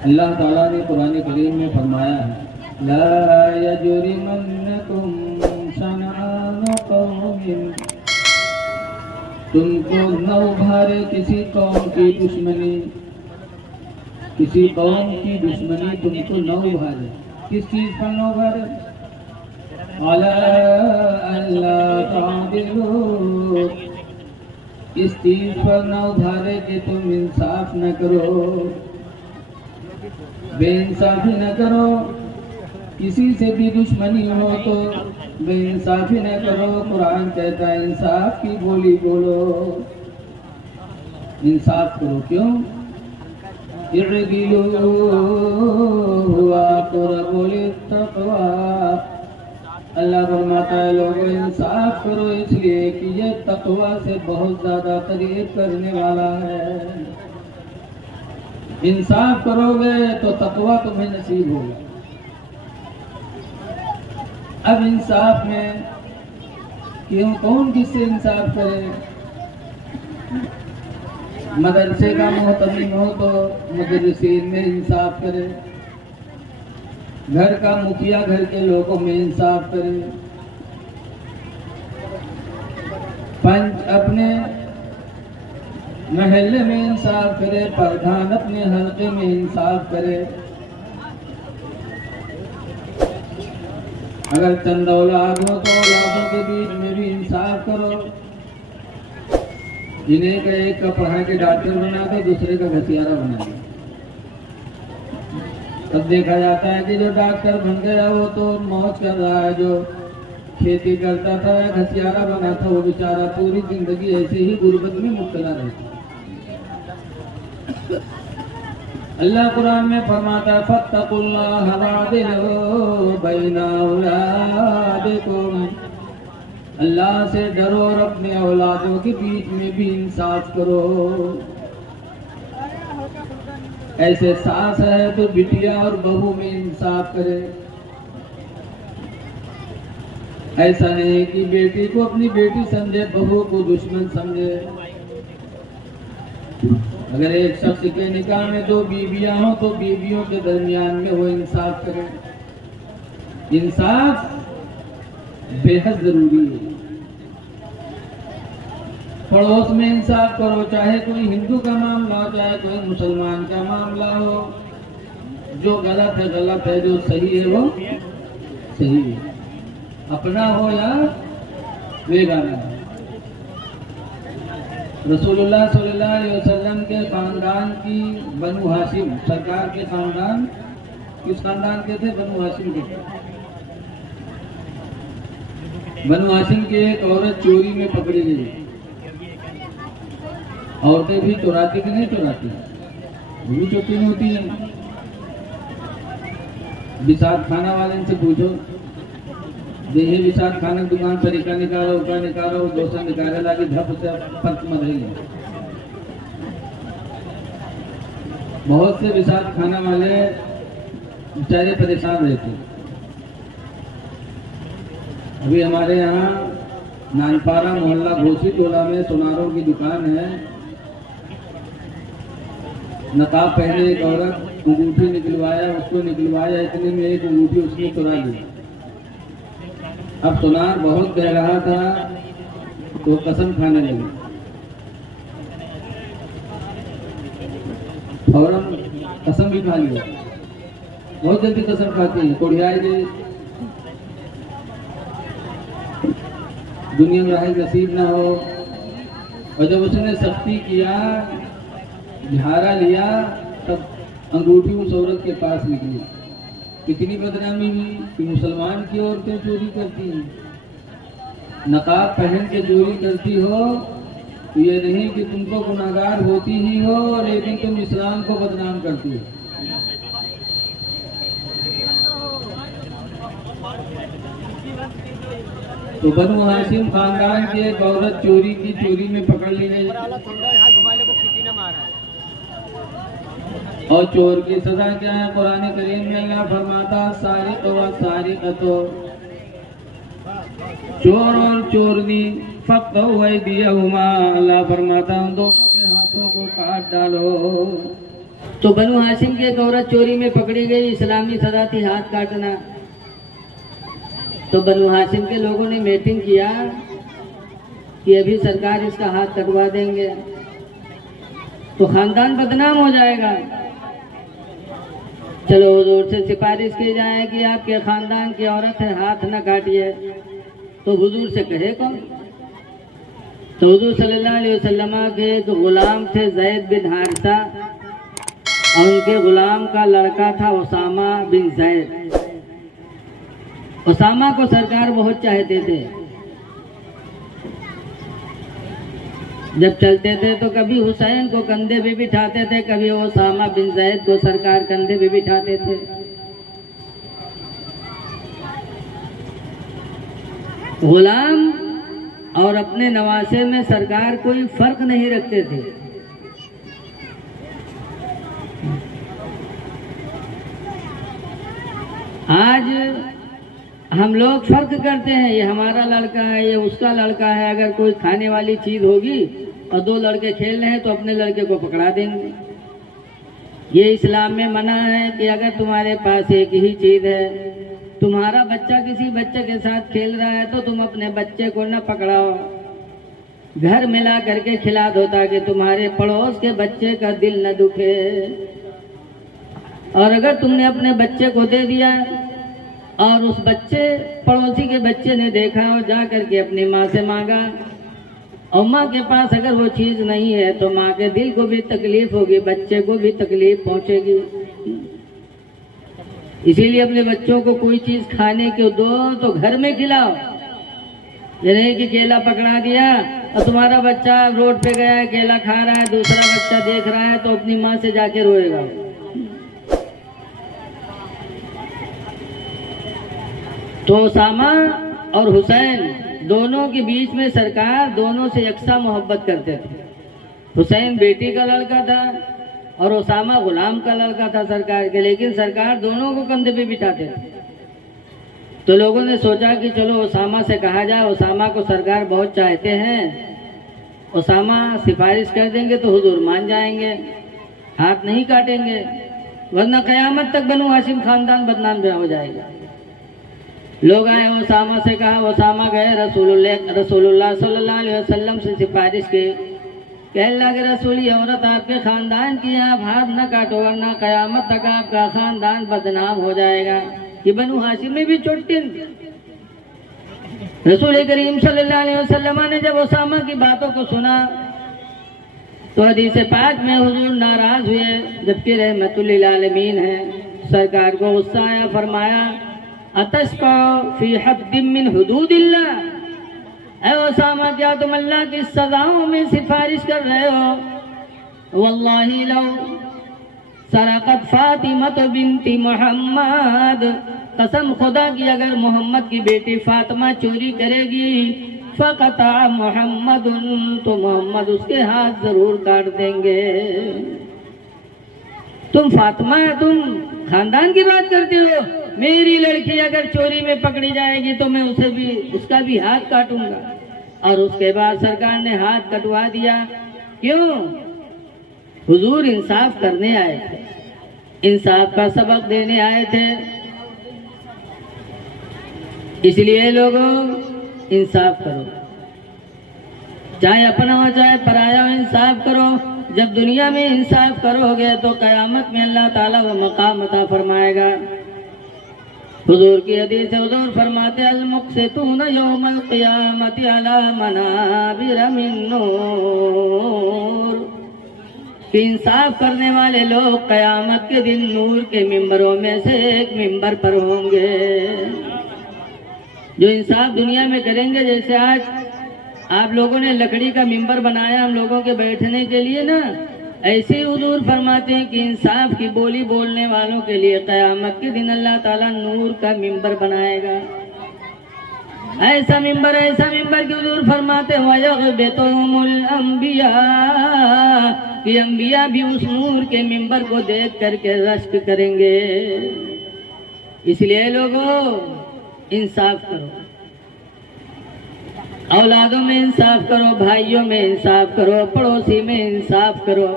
अल्लाह ताला ने कुरान करीम में फरमाया है, ला यजरिमन्नकुम शनआनु कौमिन, तुमको न उभारे किसी कौम की दुश्मनी, किसी कौम की दुश्मनी तुमको न उभारे। किस चीज पर न उभारे? अला अल्ला तादिलू, इस चीज पर न उभारे कि तुम इंसाफ न करो, बेइंसाफी न करो। किसी से भी दुश्मनी हो तो बेइंसाफी न करो। कुरान कहता है इंसाफ की बोली बोलो, इंसाफ करो। क्यों? इअदिलू हुवा अक़रबु लित्तक़वा, अल्लाह फरमाता है लोगों इंसाफ करो, इसलिए कि ये तक़वा से बहुत ज्यादा करीब करने वाला है। इंसाफ करोगे तो तक़वा तुम्हें नसीब होगा। अब इंसाफ में क्यों, कौन किससे इंसाफ करे? मदरसे का मोहतमिम हो तो मुदर्रिसीन में इंसाफ करे, घर का मुखिया घर के लोगों में इंसाफ करे, पंच अपने महल्ले में इंसाफ करे, प्रधान अपने हल्के में इंसाफ करे। अगर चंद औलाद हो तो औलादों के बीच में भी इंसाफ करो। जिन्हें का एक का पढ़ा के डॉक्टर बना दो, दूसरे का घसियारा बना दो। तब देखा जाता है कि जो डॉक्टर बन गया वो तो मौज कर रहा है, जो खेती करता था घसियारा बना था वो बेचारा पूरी जिंदगी ऐसे ही गुर्बत में मुब्तला रहता। अल्लाह कुरान में फरमाता है फत्तकुल्लाह वादिलू बैना औलादिकुम, अल्लाह से डरो और अपने औलादों के बीच में भी इंसाफ करो। ऐसे सास है तो बिटिया और बहू में इंसाफ करे। ऐसा नहीं कि बेटी को अपनी बेटी समझे, बहू को दुश्मन समझे। अगर एक शख्स के निकाह में दो बीबियां हो तो बीबियों के दरमियान में वो इंसाफ करे। इंसाफ बेहद जरूरी है। पड़ोस में इंसाफ करो, चाहे कोई हिंदू का मामला हो, चाहे कोई मुसलमान का मामला हो। जो गलत है गलत है, जो सही है वो सही है, अपना हो या बेगाना। रसूलुल्लाह सल्लल्लाहु अलैहि वसल्लम के खानदान की बनु हाशिम, सरकार के खानदान किस खानदान के थे? बनु हाशिम के। बनु हाशिम की एक औरत चोरी में पकड़ी गई। औरतें भी चुराती कि नहीं चुराती? वो भी चोरी में होती है। विसाख खाना वाले से पूछो, देहे विसाख खाना दुकान पर इका निकालो उका निकालो, दोसा निकाले लागे धप से फर्क मत रही। बहुत से विसाख खाना वाले बेचारे परेशान रहते। अभी हमारे यहाँ नानपारा मोहल्ला घोसी टोला में सुनारों की दुकान है। नकाब पहने एक औरत अंगूठी निकलवाया, उसको निकलवाया, इतने में एक अंगूठी उसने चुरा ली। अब सुनार बहुत कह रहा था तो कसम खाने लगी। फौरन कसम भी खा लिया। बहुत जल्दी कसम खाती है, कोढ़ियाई दुनिया में राह नसीब ना हो। और जब उसने सख्ती किया, झारा लिया, तब अंगूठी उस औरत के पास निकली। कितनी बदनामी हुई कि मुसलमान की औरतें चोरी करती हैं। नकाब पहन के चोरी करती हो तो ये नहीं कि तुमको गुनाहगार होती ही हो, लेकिन तुम इस्लाम को बदनाम करती हो। तो बनु हाशिम खानदान की एक औरत चोरी की, चोरी में पकड़ ली गई और चोर की सजा क्या है? कुरान करीम में अल्लाह फरमाता सारिक व सारिकतो, चोर और चोरनी फक़्तउ अयदियहुमा, अल्लाह फरमाता उन दोनों के हाथों को काट डालो। तो बनु हाशिम की एक औरत चोरी में पकड़ी गई, इस्लामी सजा थी हाथ काटना। तो बनु हाशिम के लोगों ने मीटिंग किया कि अभी सरकार इसका हाथ कटवा देंगे तो खानदान बदनाम हो जाएगा। चलो हुजूर से सिफारिश की जाए कि आपके खानदान की औरत है, हाथ न काटिए। तो हुजूर से कहे कौन? तो हुजूर सल्लल्लाहु अलैहि वसल्लम के एक गुलाम थे ज़ैद बिन हारिसा, और उनके गुलाम का लड़का था उसामा बिन ज़ैद। उसामा को सरकार बहुत चाहते थे। जब चलते थे तो कभी हुसैन को कंधे पे बिठाते थे, कभी उसामा बिन ज़ैद को सरकार कंधे पे बिठाते थे। गुलाम और अपने नवासे में सरकार कोई फर्क नहीं रखते थे। आज हम लोग फर्क करते हैं, ये हमारा लड़का है, ये उसका लड़का है। अगर कोई खाने वाली चीज होगी और दो लड़के खेल रहे हैं तो अपने लड़के को पकड़ा देंगे। ये इस्लाम में मना है कि अगर तुम्हारे पास एक ही चीज है, तुम्हारा बच्चा किसी बच्चे के साथ खेल रहा है तो तुम अपने बच्चे को न पकड़ाओ, घर मिला करके खिला दो ताकि तुम्हारे पड़ोस के बच्चे का दिल न दुखे। और अगर तुमने अपने बच्चे को दे दिया और उस बच्चे पड़ोसी के बच्चे ने देखा और जा करके अपनी माँ से मांगा और माँ के पास अगर वो चीज नहीं है तो माँ के दिल को भी तकलीफ होगी, बच्चे को भी तकलीफ पहुंचेगी। इसीलिए अपने बच्चों को कोई चीज खाने को दो तो घर में खिलाओ। ये नहीं कि केला पकड़ा दिया और तुम्हारा बच्चा रोड पे गया है, केला खा रहा है, दूसरा बच्चा देख रहा है तो अपनी माँ से जाके रोएगा। तो उसामा और हुसैन दोनों के बीच में सरकार दोनों से यकसा मोहब्बत करते थे। हुसैन बेटी का लड़का था और उसामा गुलाम का लड़का था सरकार के, लेकिन सरकार दोनों को कंधे पे बिठाते थे। तो लोगों ने सोचा कि चलो उसामा से कहा जाए, उसामा को सरकार बहुत चाहते हैं, उसामा सिफारिश कर देंगे तो हुजूर मान जाएंगे, हाथ नहीं काटेंगे, वरना कयामत तक बनु हाशिम खानदान बदनाम हो जाएगा। लोग आए, उसामा से कहा, उसामा गए रसूलुल्लाह सल्लल्लाहु अलैहि वसल्लम से सिफारिश की, कहने लगे रसूल ये औरत आपके खानदान की, आप हाथ न काटो वरना कयामत तक आपका खानदान बदनाम हो जाएगा। ये बनु हाशिम में भी चोटी। रसूल करीम सल्लल्लाहु अलैहि वसल्लम ने जब उसामा की बातों को सुना तो हदीस पाक में हुजूर नाराज हुए, जबकि रहमतुल लिल आलमीन है। सरकार को गुस्सा आया, फरमाया अतशफा फी हद्दिन मिन हुदूदिल्लाह, ऐ उसामा क्या तुम अल्लाह की सजाओं में सिफारिश कर रहे हो? वल्लाहि लौ सरकत फातिमा बिनती मोहम्मद, कसम खुदा की अगर मोहम्मद की बेटी फातिमा चोरी करेगी फकता मोहम्मदुन, तो मोहम्मद उसके हाथ जरूर काट देंगे। तुम फातिमा, तुम खानदान की बात करते हो? मेरी लड़की अगर चोरी में पकड़ी जाएगी तो मैं उसे भी, उसका भी हाथ काटूंगा। और उसके बाद सरकार ने हाथ कटवा दिया। क्यों? हुजूर इंसाफ करने आए थे, इंसाफ का सबक देने आए थे। इसलिए लोगों इंसाफ करो, चाहे अपना हो चाहे पराया हो, इंसाफ करो। जब दुनिया में इंसाफ करोगे तो कयामत में अल्लाह ताला वो मकाम अता फरमाएगा। हुजूर की हदीस है, हुजूर फरमाते अल मुक़सितून यौमल क़ियामति अला मनाबिर मिन नूर, कि इंसाफ करने वाले लोग कयामत के दिन नूर के मिंबरों में से एक मिंबर पर होंगे। जो इंसाफ दुनिया में करेंगे, जैसे आज आप लोगों ने लकड़ी का मिंबर बनाया हम लोगों के बैठने के लिए ना, ऐसे ही हुजूर फरमाते हैं कि इंसाफ की बोली बोलने वालों के लिए कयामत के दिन अल्लाह ताला नूर का मिंबर बनाएगा। ऐसा मिंबर कि हुजूर फरमाते वयग़बितुहुमुल अंबिया, कि अंबिया भी उस नूर के मिंबर को देख करके रश्क करेंगे। इसलिए लोगों इंसाफ करो, औलादों में इंसाफ करो, भाइयों में इंसाफ करो, पड़ोसी में इंसाफ करो।